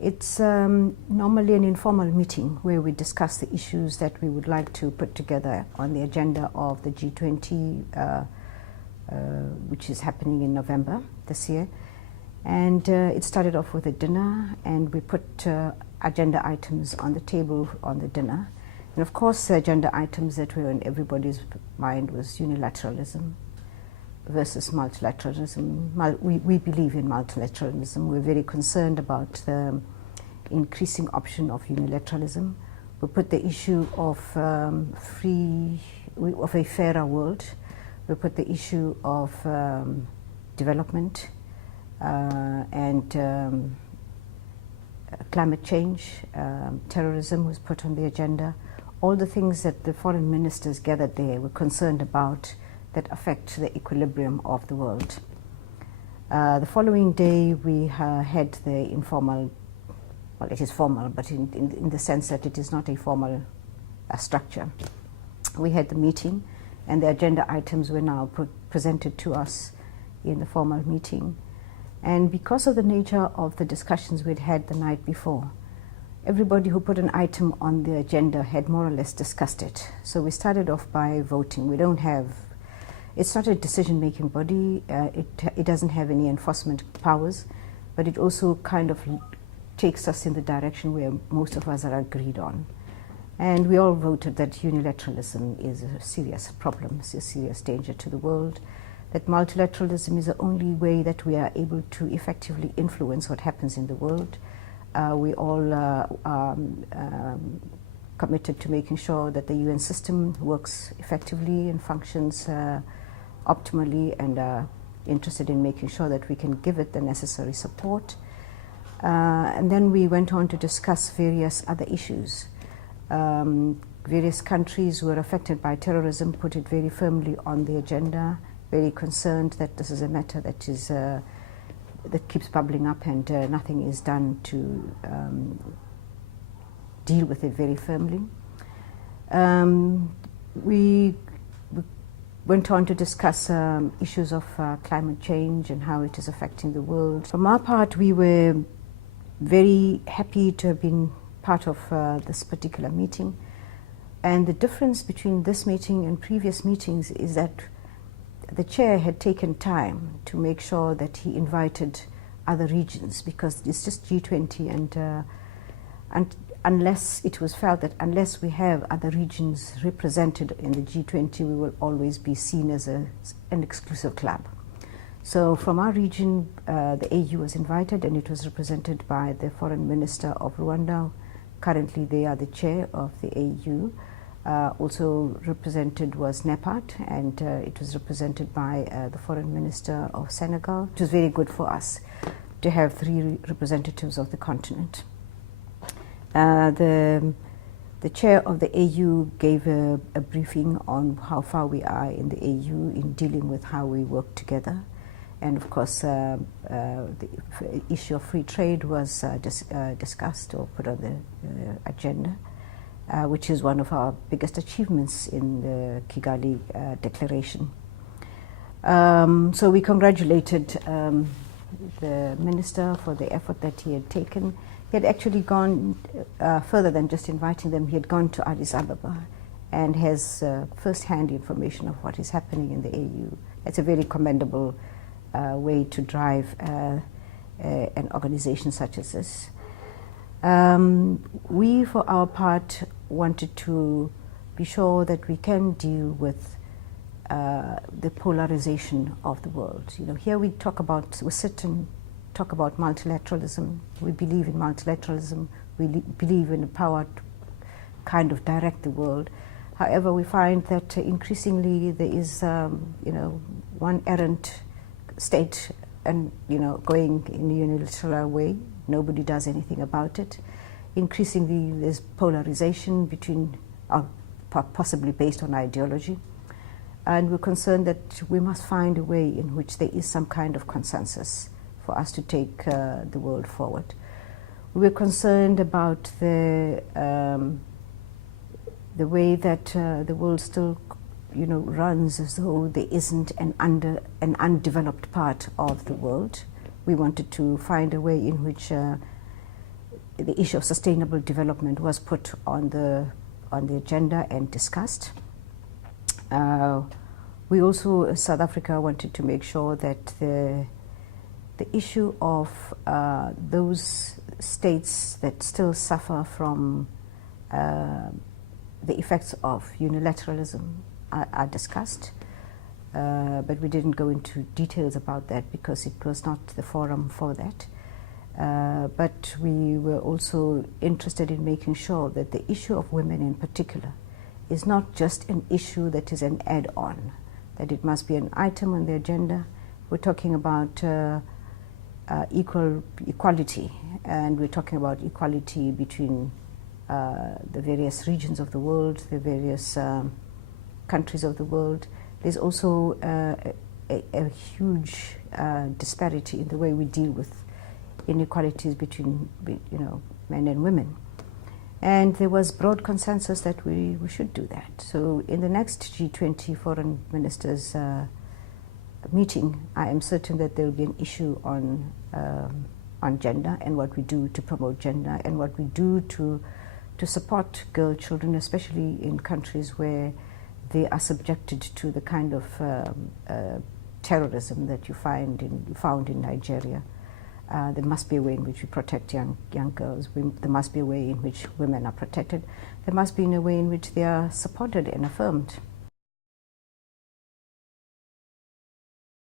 It's normally an informal meeting where we discuss the issues that we would like to put together on the agenda of the G20, which is happening in November this year. And it started off with a dinner, and we put agenda items on the table on the dinner. And of course, the agenda items that were on everybody's mind was unilateralism versus multilateralism. We believe in multilateralism. We're very concerned about the increasing option of unilateralism. We put the issue of a fairer world. We put the issue of development and climate change, terrorism was put on the agenda. All the things that the foreign ministers gathered there were concerned about that affect the equilibrium of the world. The following day we had the informal, well, it is formal, but in the sense that it is not a formal structure. We had the meeting, and the agenda items were now presented to us in the formal meeting. And because of the nature of the discussions we'd had the night before, everybody who put an item on the agenda had more or less discussed it. So we started off by voting. We don't have, it's not a decision-making body. It doesn't have any enforcement powers, but it also kind of takes us in the direction where most of us are agreed on. And we all voted that unilateralism is a serious problem, it's a serious danger to the world, that multilateralism is the only way that we are able to effectively influence what happens in the world. We all committed to making sure that the UN system works effectively and functions optimally, and are interested in making sure that we can give it the necessary support. And then we went on to discuss various other issues. Various countries who were affected by terrorism put it very firmly on the agenda, very concerned that this is a matter that is that keeps bubbling up, and nothing is done to deal with it very firmly. We went on to discuss issues of climate change and how it is affecting the world. From our part, we were very happy to have been part of this particular meeting. And the difference between this meeting and previous meetings is that the chair had taken time to make sure that he invited other regions, because it's just G20, and unless it was felt that unless we have other regions represented in the G20, we will always be seen as an exclusive club. So from our region, the AU was invited, and it was represented by the Foreign Minister of Rwanda. Currently they are the chair of the AU. Also represented was NEPAD, and it was represented by the Foreign Minister of Senegal. It was very good for us to have 3 representatives of the continent. The chair of the AU gave a briefing on how far we are in the AU in dealing with how we work together. And of course, the issue of free trade was discussed or put on the agenda, which is one of our biggest achievements in the Kigali Declaration. So we congratulated the minister for the effort that he had taken. He had actually gone further than just inviting them. He had gone to Addis Ababa and has first-hand information of what is happening in the AU. It's a very commendable way to drive an organization such as this. We, for our part, wanted to be sure that we can deal with the polarization of the world. You know, here we sit and talk about multilateralism. We believe in multilateralism. We believe in the power to kind of direct the world. However, we find that increasingly there is, one errant state and, going in a unilateral way. Nobody does anything about it. Increasingly, there's polarization between, possibly based on ideology. And we're concerned that we must find a way in which there is some kind of consensus for us to take the world forward. We're concerned about the way that the world still, runs as though there isn't an undeveloped part of the world. We wanted to find a way in which the issue of sustainable development was put on the agenda and discussed. We also, South Africa, wanted to make sure that the issue of those states that still suffer from the effects of unilateralism are discussed. But we didn't go into details about that because it was not the forum for that. But we were also interested in making sure that the issue of women in particular is not just an issue that is an add-on, that it must be an item on the agenda. We're talking about equality, and we're talking about equality between the various regions of the world, the various countries of the world. There's also a huge disparity in the way we deal with inequalities between men and women. And there was broad consensus that we should do that. So in the next G20 foreign ministers meeting, I am certain that there will be an issue on gender and what we do to promote gender and what we do to support girl children, especially in countries where they are subjected to the kind of terrorism that you found in Nigeria. There must be a way in which we protect young girls. There must be a way in which women are protected. There must be a way in which they are supported and affirmed.